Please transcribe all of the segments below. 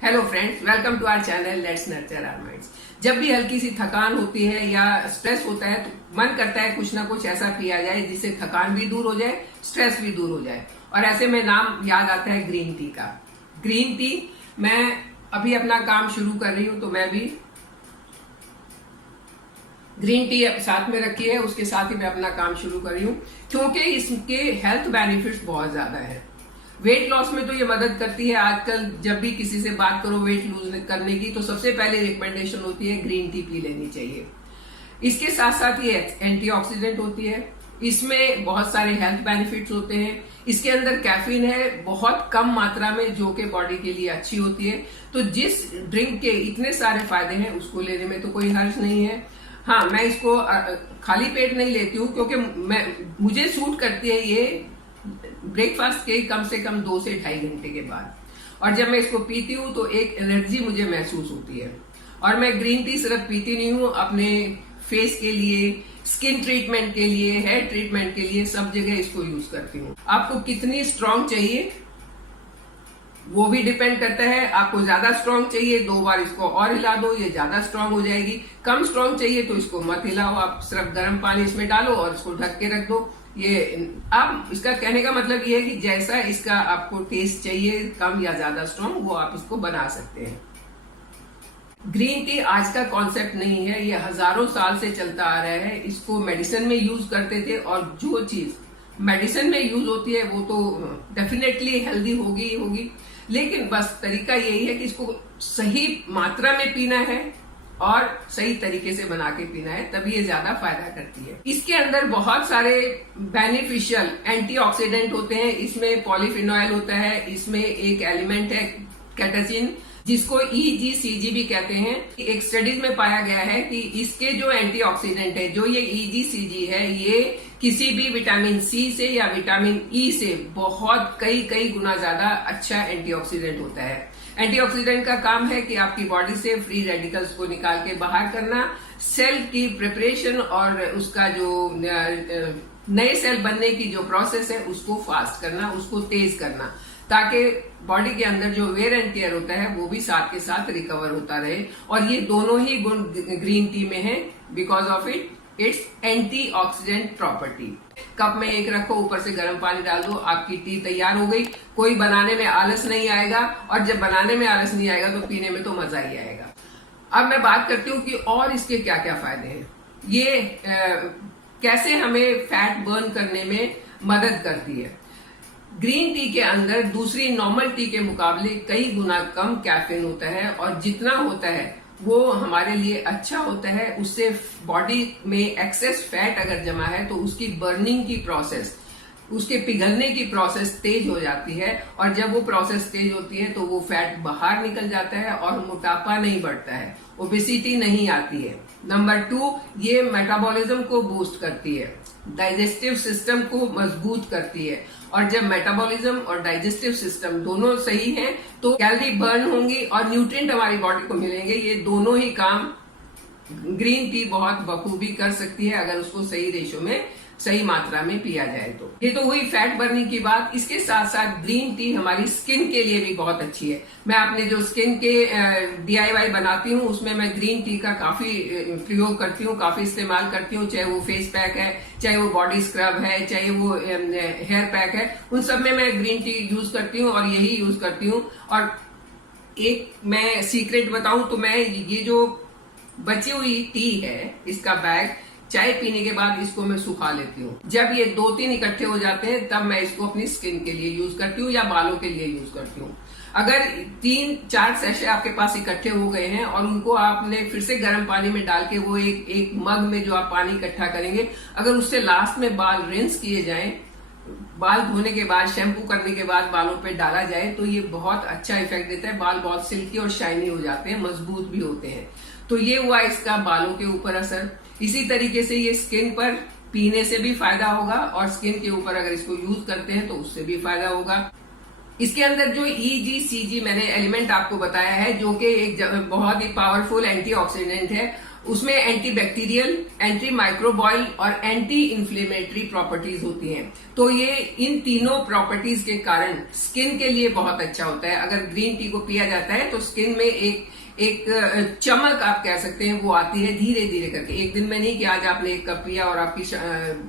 Hello friends, welcome to our channel let's nurture our minds. जब भी हल्की सी थकान होती है या स्ट्रेस होता है तो मन करता है कुछ ना कुछ ऐसा पिया जाए जिससे थकान भी दूर हो जाए, स्ट्रेस भी दूर हो जाए। और ऐसे में नाम याद आता है ग्रीन टी का। ग्रीन टी, मैं अभी अपना काम शुरू कर रही हूँ तो मैं भी ग्रीन टी साथ में रखी है, उसके साथ ही मैं अपना काम शुरू कर रही हूँ क्योंकि इसके हेल्थ बेनिफिट्स बहुत ज्यादा है। वेट लॉस में तो ये मदद करती है। आजकल जब भी किसी से बात करो वेट लूज करने की तो सबसे पहले रिकमेंडेशन होती है ग्रीन टी पी लेनी चाहिए। इसके साथ साथ ये एंटीऑक्सीडेंट होती है, इसमें बहुत सारे हेल्थ बेनिफिट्स होते हैं। इसके अंदर कैफीन है बहुत कम मात्रा में जो कि बॉडी के लिए अच्छी होती है। तो जिस ड्रिंक के इतने सारे फायदे हैं उसको लेने में तो कोई हर्ज नहीं है। हाँ, मैं इसको खाली पेट नहीं लेती हूँ क्योंकि मुझे सूट करती है ये ब्रेकफास्ट के कम से कम 2 से 2.5 घंटे के बाद। और जब मैं इसको पीती हूँ तो एक एनर्जी मुझे महसूस होती है। और मैं ग्रीन टी सिर्फ पीती नहीं हूँ, अपने फेस के लिए, स्किन ट्रीटमेंट के लिए, हेयर ट्रीटमेंट के लिए सब जगह इसको यूज करती हूँ। आपको कितनी स्ट्रांग चाहिए वो भी डिपेंड करता है। आपको ज्यादा स्ट्रांग चाहिए 2 बार इसको और हिला दो, ये ज्यादा स्ट्रांग हो जाएगी। कम स्ट्रांग चाहिए तो इसको मत हिलाओ, आप सिर्फ गर्म पानी इसमें डालो और इसको ढक के रख दो। ये आप, इसका कहने का मतलब ये है कि जैसा इसका आपको टेस्ट चाहिए, कम या ज्यादा स्ट्रांग, वो आप इसको बना सकते हैं। ग्रीन टी आज का कॉन्सेप्ट नहीं है, ये हजारों साल से चलता आ रहा है। इसको मेडिसिन में यूज करते थे और जो चीज मेडिसिन में यूज होती है वो तो डेफिनेटली हेल्दी होगी ही होगी, लेकिन बस तरीका यही है कि इसको सही मात्रा में पीना है और सही तरीके से बना के पीना है, तभी ये ज्यादा फायदा करती है। इसके अंदर बहुत सारे बेनिफिशियल एंटीऑक्सीडेंट होते हैं। इसमें पॉलीफिनॉल होता है, इसमें एक एलिमेंट है कैटेचिन जिसको EGCG भी कहते हैं। एक स्टडीज में पाया गया है कि इसके जो एंटीऑक्सीडेंट है, जो ये EGCG है, ये किसी भी विटामिन सी से या विटामिन ई से बहुत कई गुना ज्यादा अच्छा एंटीऑक्सीडेंट होता है। एंटीऑक्सीडेंट का काम है कि आपकी बॉडी से फ्री रेडिकल्स को निकाल के बाहर करना, सेल की प्रिपरेशन और उसका जो नए सेल बनने की जो प्रोसेस है उसको फास्ट करना, उसको तेज करना, ताकि बॉडी के अंदर जो वेयर एंड टेयर होता है वो भी साथ के साथ रिकवर होता रहे। और ये दोनों ही गुण ग्रीन टी में है because of its antioxidant property. Cup में एक रखो, ऊपर से गर्म पानी डाल दो, आपकी टी तैयार हो गई। कोई बनाने में आलस नहीं आएगा, और जब बनाने में आलस नहीं आएगा तो पीने में तो मजा ही आएगा। अब मैं बात करती हूँ कि और इसके क्या क्या फायदे हैं। ये कैसे हमें फैट बर्न करने में मदद करती है। ग्रीन टी के अंदर दूसरी नॉर्मल टी के मुकाबले कई गुना कम कैफीन होता है, और जितना होता है वो हमारे लिए अच्छा होता है। उससे बॉडी में एक्सेस फैट अगर जमा है तो उसकी बर्निंग की प्रोसेस, उसके पिघलने की प्रोसेस तेज हो जाती है, और जब वो प्रोसेस तेज होती है तो वो फैट बाहर निकल जाता है और मोटापा नहीं बढ़ता है, ओबेसिटी नहीं आती है। नंबर 2, ये मेटाबॉलिज्म को बूस्ट करती है, डाइजेस्टिव सिस्टम को मजबूत करती है। और जब मेटाबॉलिज्म और डाइजेस्टिव सिस्टम दोनों सही हैं तो कैलोरी बर्न होंगी और न्यूट्रिएंट हमारी बॉडी को मिलेंगे। ये दोनों ही काम ग्रीन टी बहुत बखूबी कर सकती है अगर उसको सही रेशो में, सही मात्रा में पिया जाए तो। ये तो हुई फैट बर्निंग की बात। इसके साथ साथ ग्रीन टी हमारी स्किन के लिए भी बहुत अच्छी है। मैं अपने जो स्किन के DIY बनाती हूँ उसमें मैं ग्रीन टी का काफी प्रयोग करती हूँ, काफी इस्तेमाल करती हूँ। चाहे वो फेस पैक है, चाहे वो बॉडी स्क्रब है, चाहे वो हेयर पैक है, उन सब में मैं ग्रीन टी यूज करती हूँ और यही यूज करती हूँ। और एक मैं सीक्रेट बताऊं तो मैं ये जो बची हुई टी है, इसका बैग, चाय पीने के बाद इसको मैं सुखा लेती हूँ। जब ये 2-3 इकट्ठे हो जाते हैं तब मैं इसको अपनी स्किन के लिए यूज करती हूँ या बालों के लिए यूज करती हूँ। अगर 3-4 सैशे आपके पास इकट्ठे हो गए हैं और उनको आपने फिर से गर्म पानी में डाल के, वो एक मग में जो आप पानी इकट्ठा करेंगे, अगर उससे लास्ट में बाल रिंस किए जाएं, बाल धोने के बाद, शैम्पू करने के बाद बालों पे डाला जाए तो ये बहुत अच्छा इफेक्ट देता है। बाल बहुत सिल्की और शाइनी हो जाते हैं, मजबूत भी होते हैं। तो ये हुआ इसका बालों के ऊपर असर। इसी तरीके से ये स्किन पर पीने से भी फायदा होगा, और स्किन के ऊपर अगर इसको यूज करते हैं तो उससे भी फायदा होगा। इसके अंदर जो EGCG मैंने एलिमेंट आपको बताया है, जो कि एक बहुत ही पावरफुल एंटीऑक्सीडेंट है, उसमें एंटी बैक्टीरियल, एंटी माइक्रोबायल और एंटी इन्फ्लेमेटरी प्रॉपर्टीज होती हैं। तो ये इन तीनों प्रॉपर्टीज के कारण स्किन के लिए बहुत अच्छा होता है। अगर ग्रीन टी को पिया जाता है तो स्किन में एक चमक आप कह सकते हैं वो आती है धीरे धीरे करके। एक दिन में नहीं कि आज आपने एक कप पिया और आपकी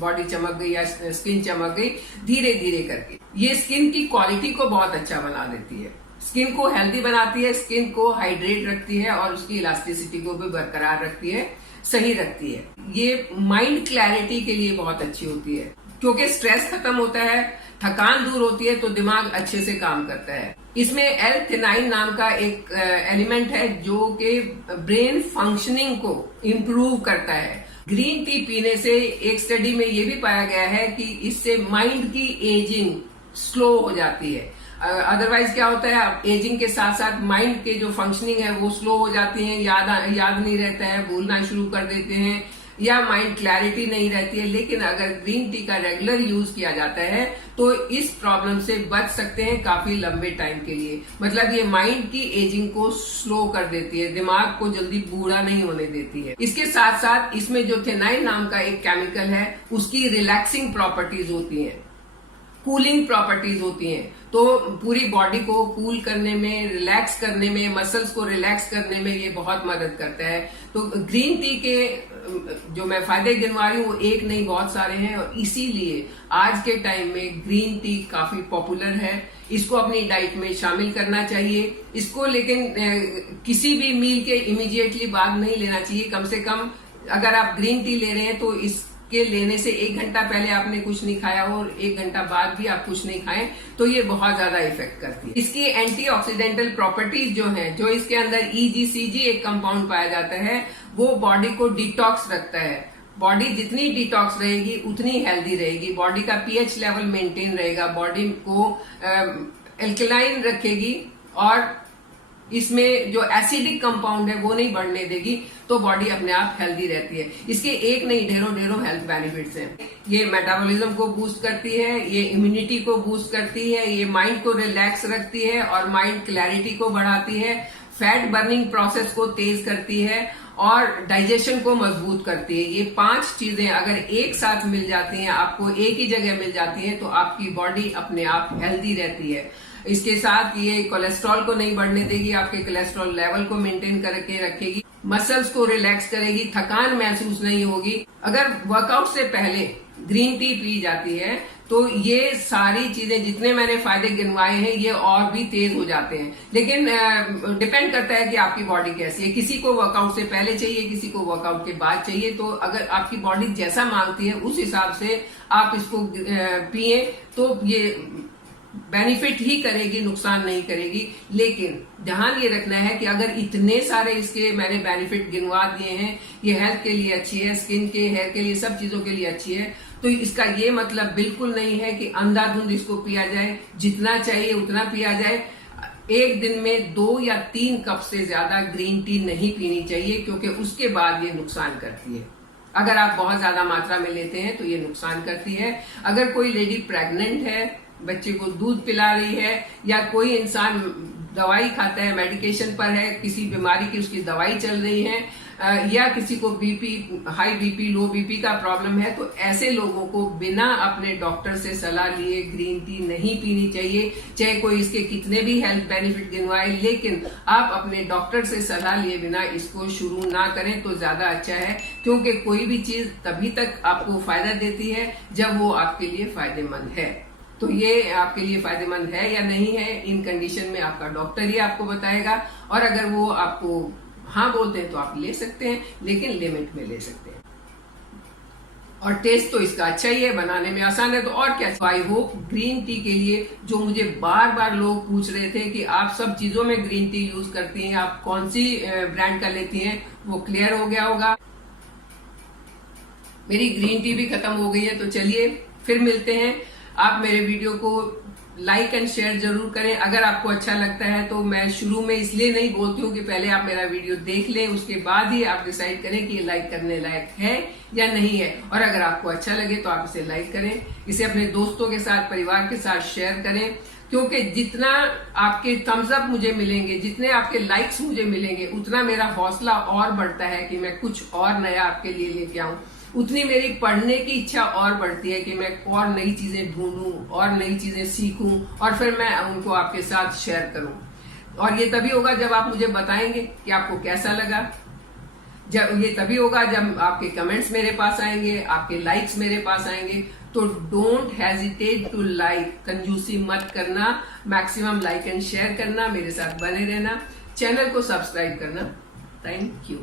बॉडी चमक गई या स्किन चमक गई, धीरे धीरे करके। ये स्किन की क्वालिटी को बहुत अच्छा बना देती है, स्किन को हेल्दी बनाती है, स्किन को हाइड्रेट रखती है और उसकी इलास्टिसिटी को भी बरकरार रखती है, सही रखती है। ये माइंड क्लैरिटी के लिए बहुत अच्छी होती है, क्योंकि स्ट्रेस खत्म होता है, थकान दूर होती है तो दिमाग अच्छे से काम करता है। इसमें L-theanine नाम का एक एलिमेंट है जो कि ब्रेन फंक्शनिंग को इम्प्रूव करता है। ग्रीन टी पीने से एक स्टडी में ये भी पाया गया है कि इससे माइंड की एजिंग स्लो हो जाती है। अदरवाइज क्या होता है, एजिंग के साथ साथ माइंड के जो फंक्शनिंग है वो स्लो हो जाती है, याद नहीं रहता है, भूलना शुरू कर देते हैं या माइंड क्लैरिटी नहीं रहती है। लेकिन अगर ग्रीन टी का रेगुलर यूज किया जाता है तो इस प्रॉब्लम से बच सकते हैं काफी लंबे टाइम के लिए। मतलब ये माइंड की एजिंग को स्लो कर देती है, दिमाग को जल्दी बूढ़ा नहीं होने देती है। इसके साथ साथ इसमें जो थेनाइन नाम का एक केमिकल है उसकी रिलैक्सिंग प्रॉपर्टीज होती हैं, कूलिंग प्रॉपर्टीज होती हैं। तो पूरी बॉडी को कूल करने में, रिलैक्स करने में, मसल्स को रिलैक्स करने में ये बहुत मदद करता है। तो ग्रीन टी के जो मैं फायदे गिनवा रही हूँ वो एक नहीं बहुत सारे हैं, और इसीलिए आज के टाइम में ग्रीन टी काफी पॉपुलर है। इसको अपनी डाइट में शामिल करना चाहिए। इसको लेकिन किसी भी मील के इमीडिएटली बाद नहीं लेना चाहिए। कम से कम अगर आप ग्रीन टी ले रहे हैं तो इसके लेने से 1 घंटा पहले आपने कुछ नहीं खाया और 1 घंटा बाद भी आप कुछ नहीं खाएं तो ये बहुत ज्यादा इफेक्ट करती है। इसकी एंटीऑक्सीडेंटल प्रॉपर्टीज जो हैं, जो इसके अंदर EGCG एक कंपाउंड पाया जाता है, वो बॉडी को डिटॉक्स रखता है। बॉडी जितनी डिटॉक्स रहेगी उतनी हेल्दी रहेगी, बॉडी का pH लेवल मेंटेन रहेगा, बॉडी को एल्कलाइन रखेगी और इसमें जो एसिडिक कंपाउंड है वो नहीं बढ़ने देगी, तो बॉडी अपने आप हेल्दी रहती है। इसके एक नहीं ढेरों हेल्थ बेनिफिट्स हैं। ये मेटाबॉलिज्म को बूस्ट करती है, ये इम्यूनिटी को बूस्ट करती है, ये माइंड को रिलैक्स रखती है और माइंड क्लैरिटी को बढ़ाती है, फैट बर्निंग प्रोसेस को तेज करती है और डाइजेशन को मजबूत करती है। ये 5 चीजें अगर एक साथ मिल जाती हैं, आपको एक ही जगह मिल जाती हैं, तो आपकी बॉडी अपने आप हेल्दी रहती है। इसके साथ ये कोलेस्ट्रॉल को नहीं बढ़ने देगी, आपके कोलेस्ट्रॉल लेवल को मेंटेन करके रखेगी, मसल्स को रिलैक्स करेगी, थकान महसूस नहीं होगी। अगर वर्कआउट से पहले ग्रीन टी पी जाती है तो ये सारी चीजें जितने मैंने फायदे गिनवाए हैं ये और भी तेज हो जाते हैं। लेकिन डिपेंड करता है कि आपकी बॉडी कैसी है। किसी को वर्कआउट से पहले चाहिए, किसी को वर्कआउट के बाद चाहिए। तो अगर आपकी बॉडी जैसा मांगती है उस हिसाब से आप इसको पिए तो ये बेनिफिट ही करेगी, नुकसान नहीं करेगी। लेकिन ध्यान ये रखना है कि अगर इतने सारे इसके मैंने बेनिफिट गिनवा दिए हैं, ये हेल्थ के लिए अच्छी है, स्किन के, हेयर के लिए, सब चीजों के लिए अच्छी है, तो इसका ये मतलब बिल्कुल नहीं है कि अंधाधुंध इसको पिया जाए, जितना चाहिए उतना पिया जाए। एक दिन में 2 या 3 कप से ज्यादा ग्रीन टी नहीं पीनी चाहिए, क्योंकि उसके बाद ये नुकसान करती है। अगर आप बहुत ज्यादा मात्रा में लेते हैं तो ये नुकसान करती है। अगर कोई लेडी प्रेग्नेंट है, बच्चे को दूध पिला रही है, या कोई इंसान दवाई खाता है, मेडिकेशन पर है, किसी बीमारी की उसकी दवाई चल रही है, या किसी को बीपी, हाई बीपी, लो बीपी का प्रॉब्लम है, तो ऐसे लोगों को बिना अपने डॉक्टर से सलाह लिए ग्रीन टी नहीं पीनी चाहिए। चाहे कोई इसके कितने भी हेल्थ बेनिफिट गिनवाए, लेकिन आप अपने डॉक्टर से सलाह लिए बिना इसको शुरू ना करें तो ज्यादा अच्छा है। क्योंकि कोई भी चीज तभी तक आपको फायदा देती है जब वो आपके लिए फायदेमंद है। तो ये आपके लिए फायदेमंद है या नहीं है, इन कंडीशन में आपका डॉक्टर ही आपको बताएगा। और अगर वो आपको हाँ बोलते हैं तो आप ले सकते हैं, लेकिन लिमिट में ले सकते हैं। और टेस्ट तो इसका अच्छा ही है, बनाने में आसान है, तो और क्या। आई होप ग्रीन टी के लिए जो मुझे बार बार लोग पूछ रहे थे कि आप सब चीजों में ग्रीन टी यूज करती हैं, आप कौन सी ब्रांड का लेती हैं, वो क्लियर हो गया होगा। मेरी ग्रीन टी भी खत्म हो गई है, तो चलिए फिर मिलते हैं। आप मेरे वीडियो को लाइक एंड शेयर जरूर करें। अगर आपको अच्छा लगता है तो मैं शुरू में इसलिए नहीं बोलती हूँ कि पहले आप मेरा वीडियो देख लें, उसके बाद ही आप डिसाइड करें कि ये लाइक करने लायक है या नहीं है। और अगर आपको अच्छा लगे तो आप इसे लाइक करें, इसे अपने दोस्तों के साथ, परिवार के साथ शेयर करें। क्योंकि जितना आपके थम्स अप मुझे मिलेंगे, जितने आपके लाइक्स मुझे मिलेंगे, उतना मेरा हौसला और बढ़ता है कि मैं कुछ और नया आपके लिए लेके आऊं। उतनी मेरी पढ़ने की इच्छा और बढ़ती है कि मैं और नई चीजें ढूंढूं और नई चीजें सीखूं और फिर मैं उनको आपके साथ शेयर करूं। और ये तभी होगा जब आप मुझे बताएंगे कि आपको कैसा लगा। जब ये तभी होगा जब आपके कमेंट्स मेरे पास आएंगे, आपके लाइक्स मेरे पास आएंगे। तो डोंट हेजिटेट टू लाइक, कंजूसी मत करना, मैक्सिमम लाइक एंड शेयर करना, मेरे साथ बने रहना, चैनल को सब्सक्राइब करना। Thank you.